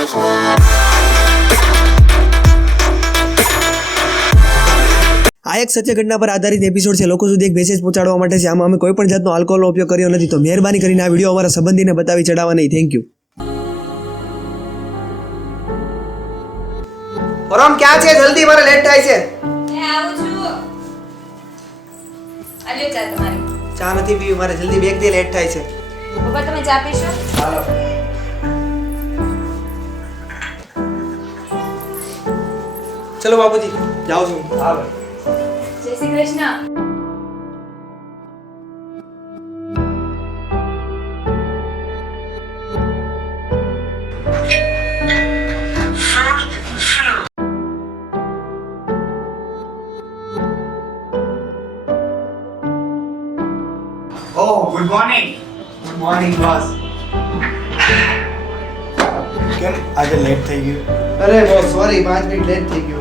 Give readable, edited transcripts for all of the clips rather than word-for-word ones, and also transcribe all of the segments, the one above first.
આ એક સત્ય ઘટના પર આધારિત એપિસોડ છે. લોકો સુધી એક મેસેજ પહોંચાડવા માટે છે. આમાં અમે કોઈ પણ જાતનો આલ્કોહોલનો ઉપયોગ કર્યો નથી, તો મહેરબાની કરીને આ વિડીયો અમારા સંબંધીને બતાવી ચડાવવા નહીં. Thank you. પરમ ક્યાં છે? જલ્દી, મારે લેટ થાય છે. આવું છું. આલ્યો ચા તમારી. ચા નથી પીવી મારે, જલ્દી બેગ દે, લેટ થાય છે. પપ્પા તમે ચા પીશો? હાલો. ચલો બાપુજી, જાઉં છું. હાલો. જય Shri Krishna. Oh, good morning. Good morning boss. કેમ આજે લેટ થઈ ગયું? અરે બોસ સોરી, 5 મિનિટ લેટ થઈ ગયું.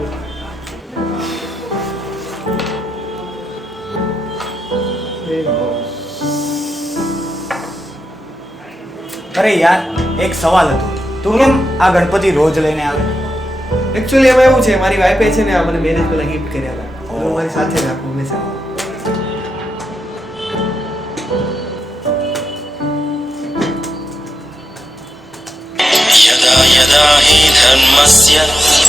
અરે યાર, એક સવાલ હતો. તું કેમ આ ગણપતિ રોજ લઈને આવે? એકચ્યુઅલી એમાં એવું છે, મારી વાઈફે છે ને આ મને મેરેજ પહેલા ગિફ્ટ કર્યા હતા. હું મારી સાથે રાખું હંમેશા. यदा यदा हि धर्मस्य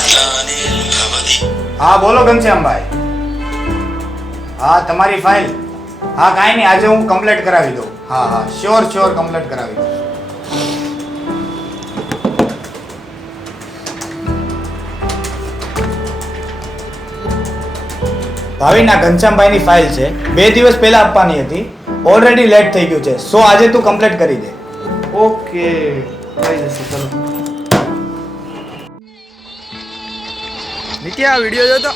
ग्लानिर्भवति હા બોલો ઘનશ્યામભાઈ. હા તમારી ફાઇલ. હા કાંઈ નહીં, આજે હું કમ્પ્લીટ કરાવી દઉં. હા હા શ્યોર કમ્પ્લીટ કરાવી દઉં. ભાવિના ઘનશ્યામભાઈની ફાઇલ છે, 2 દિવસ પહેલા આપવાની હતી. ઓલરેડી લેટ થઈ ગયું છે, સો આજે તું કમ્પ્લીટ કરી દે. ઓકે, થઈ જશે. ચલો નિત્યા વિડિયો જોતો.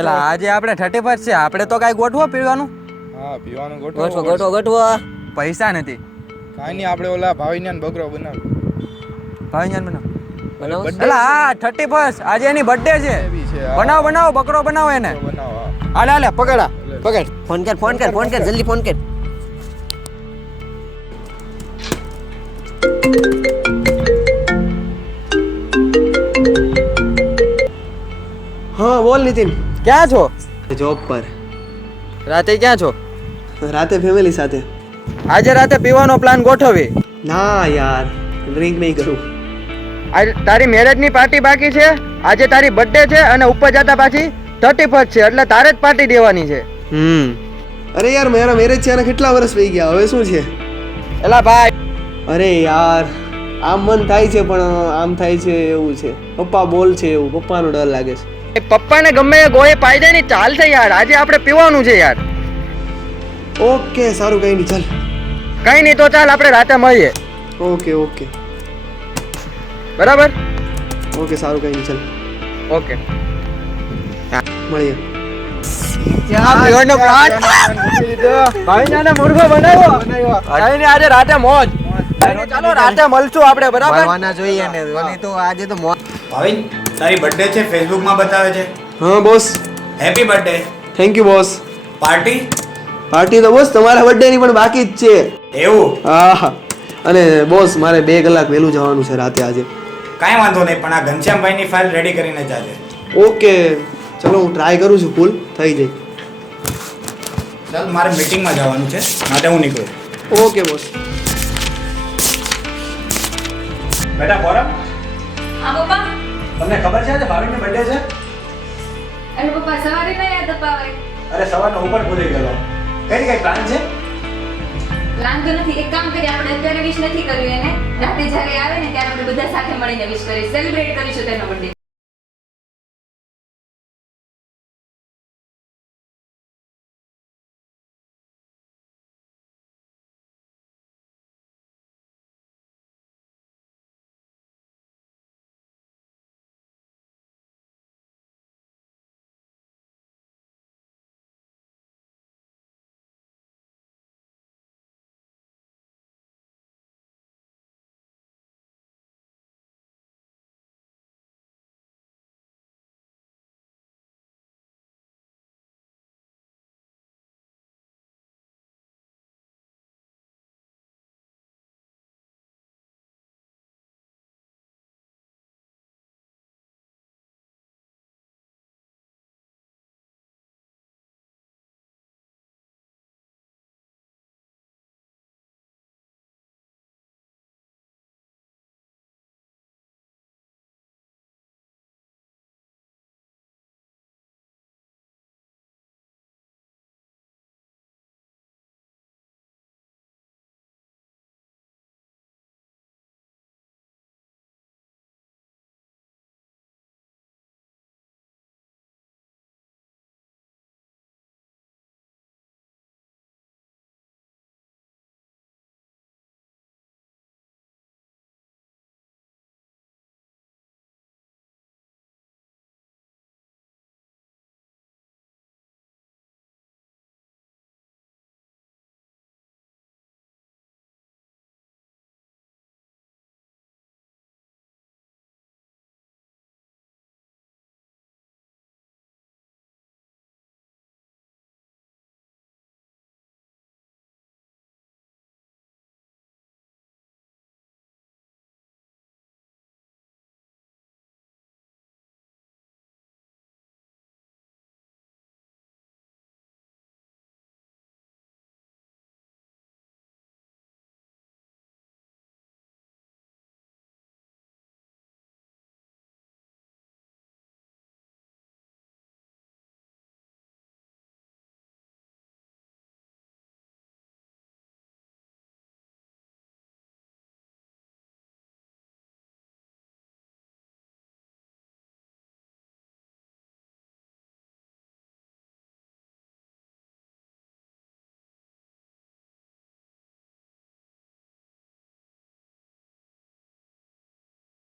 એલા આજે આપણે 31 છે, આપણે તો કાઈ ગોઠવો પીવાનું. હા પીવાનું ગોઠવો. પૈસા નથી. કાઈ નહીં, આપણે ઓલા ભાવિન્યાન બકરો બનાવ્યો. ભાઈજાન બનાવ. એલા હા 31 આજે એની બર્થડે છે. બનાવો બકરો બનાવો એને. બનાવો. હાલે પકડા. પકડ. ફોન કર જલ્દી ફોન કર. હા બોલ નીતિન. ક્યાં છો? જોબ પર. રાતે ક્યાં છો? રાતે ફેમિલી સાથે. આજે રાતે પીવાનો પ્લાન ગોઠવી. ના યાર, ડ્રિંક નહીં કરું. આજે તારી મેરેજની પાર્ટી બાકી છે. આજે તારી બર્થડે છે અને ઉપર જતા પાછી 31 છે, એટલે તારે જ પાર્ટી દેવાની છે. અરે યાર, મારા મેરેજ છે અને કેટલા વર્ષ થઈ ગયા, હવે શું છે? એલા ભાઈ, અરે યાર, આમ મન થાય છે પણ આમ થાય છે એવું છે. પપ્પા બોલ છે એવું, પપ્પાનો ડર લાગે છે. પપ્પાને ગમે એ ગોળે પાઈ દે ને ચાલશે યાર. આજે આપણે પીવાનું છે યાર. ઓકે સારું, કઈ નહીં, ચાલ. કઈ નહીં તો ચાલ આપણે રાતે મળીએ. ઓકે બરાબર? ઓકે સારું, કઈ નહીં, ચાલ ઓકે. મળીએ. પીવાનો પ્લાન. ભાઈનાને મુર્ગો બનાવ્યો. કઈ નહીં, આજે રાતે મોજ. ચાલો રાતે મળશું આપણે, બરાબર? ભરવાના જોઈએ ને વની તો આજે તો ભાવિન, તારી બર્થડે છે, ફેસબુકમાં બતાવે છે. હા boss. Happy birthday. Thank you boss. Party? Party તો બોસ તમારા બર્થડે ની પણ બાકી જ છે. એવું? હા, અને બોસ મારે 2 કલાક વહેલું જવાનું છે રાતે આજે. કાંઈ વાંધો નહીં, પણ આ ઘનશ્યામભાઈની ફાઇલ રેડી કરીને જાજે. ઓકે ચલો, હું ટ્રાય કરું છું, ફૂલ થઈ જાય. ચાલ, મારે મીટિંગમાં જવાનું છે, માટે હું નીકળું. Okay boss. બેટા ફોરમ, હા પપ્પા. તમને ખબર છે આજે ભાવિનની બર્થડે છે? અરે પપ્પા સવારે ના યાદ અપાવે. અરે સવારનો હું પણ ભૂલી ગયો. કઈ પ્લાન છે? પ્લાન તો નથી. એક કામ કરીએ, આપણે અત્યારે વિશ નથી કર્યું એને. રાતે જ્યારે આવે ને ત્યારે આપણે બધા સાથે મળીને વિશ કરીએ, સેલિબ્રેટ કરીશું તેનો બર્થડે.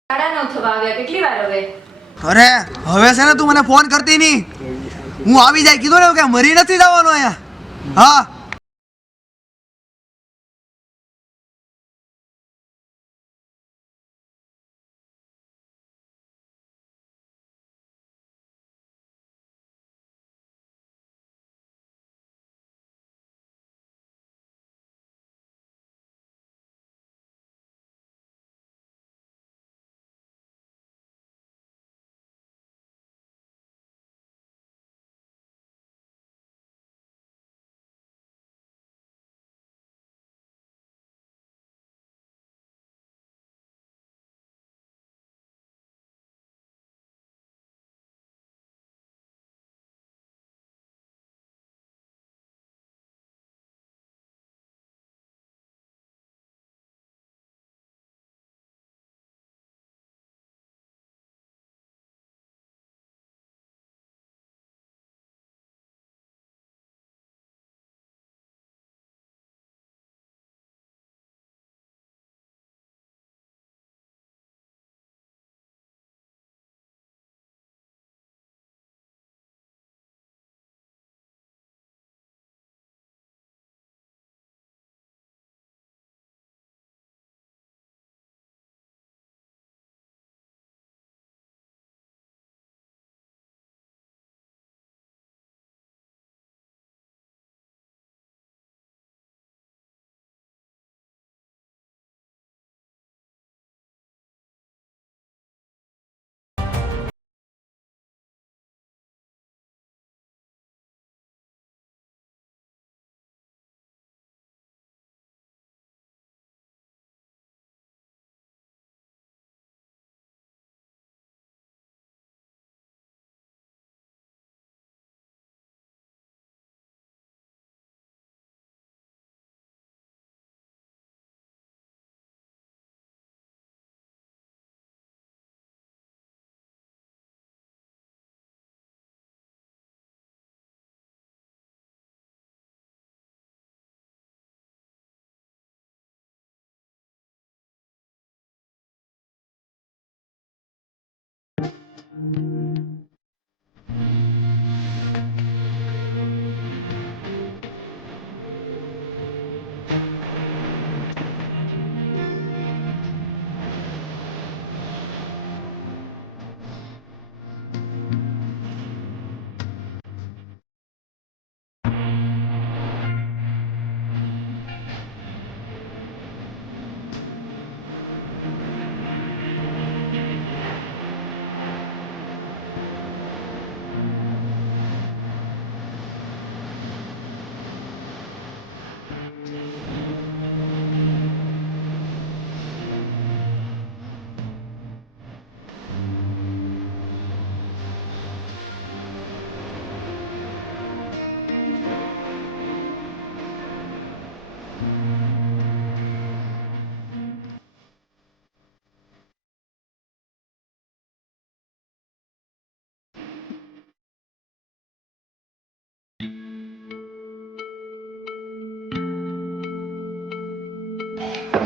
9:30 થવા આવ્યા, કેટલી વાર હવે? અરે હવે છે ને તું મને ફોન કરતી નહીં, હું આવી જાય કીધું ને કે મરી નથી જવાનો અહીંયા. હા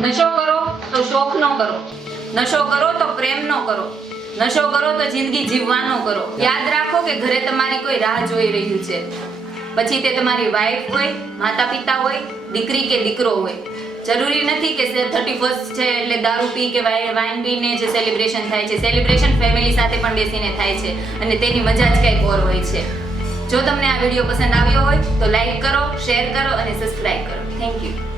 નશો કરો તો શોખ નો કરો, નશો કરો તો પ્રેમ નો કરો, નશો કરો તો જિંદગી જીવવાનો કરો. યાદ રાખો કે ઘરે તમારી કોઈ રાહ જોઈ રહ્યું છે, પછી તે તમારી વાઈફ હોય, માતા પિતા હોય, દીકરી કે દીકરો હોય. જરૂરી નથી કે 31st છે એટલે દારૂ પી કે વાઇન પીને જે સેલિબ્રેશન થાય છે. સેલિબ્રેશન ફેમિલી સાથે પણ બેસીને થાય છે અને તેની મજા જ કંઈક ઓર હોય છે. જો તમને આ વિડીયો પસંદ આવ્યો હોય તો લાઈક કરો, શેર કરો અને સબસ્ક્રાઇબ કરો. Thank you.